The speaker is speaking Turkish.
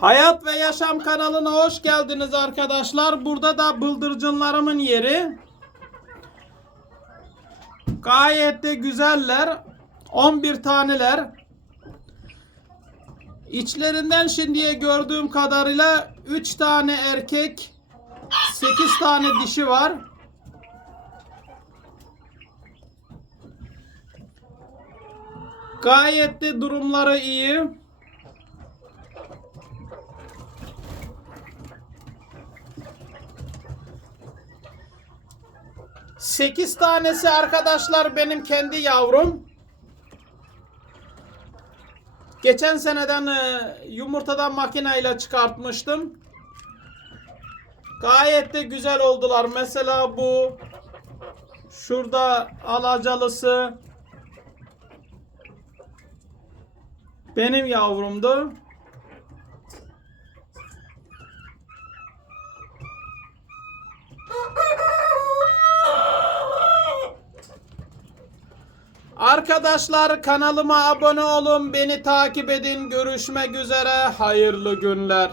Hayat ve Yaşam kanalına hoş geldiniz arkadaşlar. Burada da bıldırcınlarımın yeri. Gayet de güzeller. 11 taneler. İçlerinden şimdiye gördüğüm kadarıyla 3 tane erkek, 8 tane dişi var. Gayet de durumları iyi. Sekiz tanesi arkadaşlar benim kendi yavrum. Geçen seneden e, yumurtadan makineyle çıkartmıştım. Gayet de güzel oldular. Mesela bu şurada alacalısı benim yavrumdu. Arkadaşlar kanalıma abone olun, beni takip edin. Görüşmek üzere. Hayırlı günler.